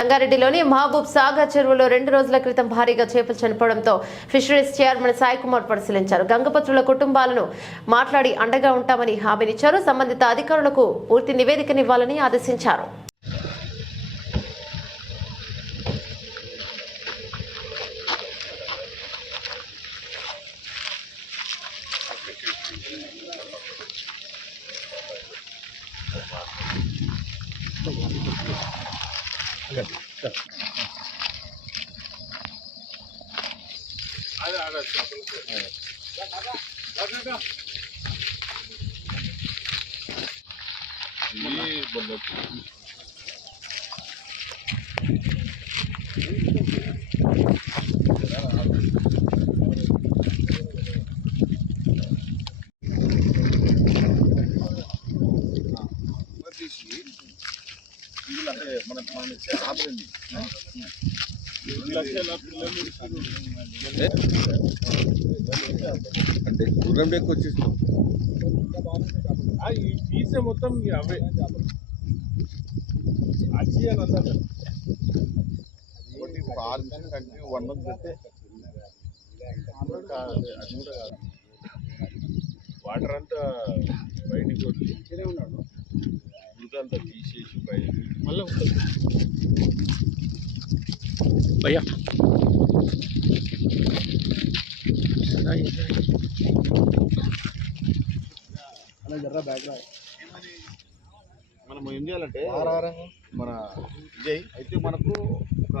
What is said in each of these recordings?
సంగారెడ్డిలోని మహబూబ్ సాగర్ చెరువులో 2 రోజుల క్రితం భారీగా చేపలు చనిపోవడంతో ఫిషరీస్ చైర్మన్ సాయి కుమార్ పరిశీలించారు. గంగపత్రుల కుటుంబాలను మాట్లాడి అండగా ఉంటామని హామీనిచ్చారు. సంబంధిత అధికారులకు పూర్తి నివేదికనివ్వాలని ఆదేశించారు. అంటే గుర్రం డెక్కి వచ్చేసి పీసే మొత్తం అవే అచ్చి అని అంటారు. 6 నిమిషాలు కంటిన్యూ 1 మంత్ పెడితే అది కూడా కాదు. వాటర్ అంతా బయటికి వచ్చి ఉన్నాడు, బురద అంతా తీసేసి బయటికి మళ్ళీ ఉంటుంది. భయ్యా మనం ఏం చేయాలంటే మన విజయ్ అయితే మనకు ఒక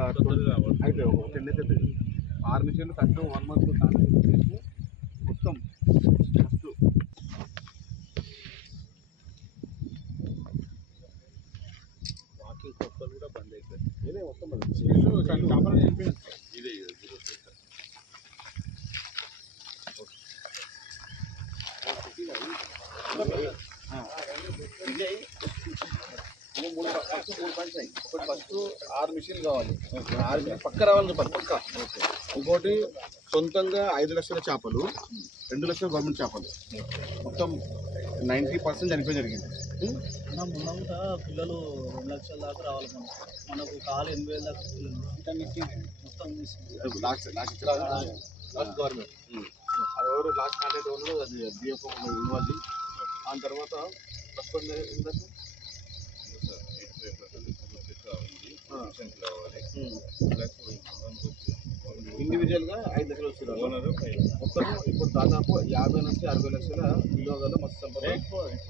అయితే 10 డేస్ అయితే 6 నిమిషాలు కంటిన్యూ 1 మంత్ మొత్తం వాకింగ్ కొత్తలు కూడా బంద్ అయిపోయింది. ఇదే మొత్తం ఇదే విజయ్ 3 పాయింట్స్ అయ్యి ఒకటి ఫస్ట్ 6 మిషన్లు కావాలి. 6 మిషన్ పక్క రావాలని చెప్పాలి పక్క. ఇంకోటి సొంతంగా 5 లక్షల చేపలు, 2 లక్షల గవర్నమెంట్ చేపలు, మొత్తం 90% చనిపోయి జరిగింది. మొన్న కూడా పిల్లలు 2 లక్షల దాకా రావాలి. మనకు కాలు 80,000 దాకా పిల్లలు మొత్తం లాస్ట్ గవర్నమెంట్ అది ఎవరు లాస్ట్ కాంటాక్ట్ ఎవరు అది డిఎఫ్ఓ ఇన్వాల్వ్. దాని తర్వాత ఇండివిజువల్గా 5 లక్షలు వస్తున్నారు. మొత్తం ఇప్పుడు దాదాపు 50 నుంచి 60 లక్షల విలువ గల మత్స్య సంపద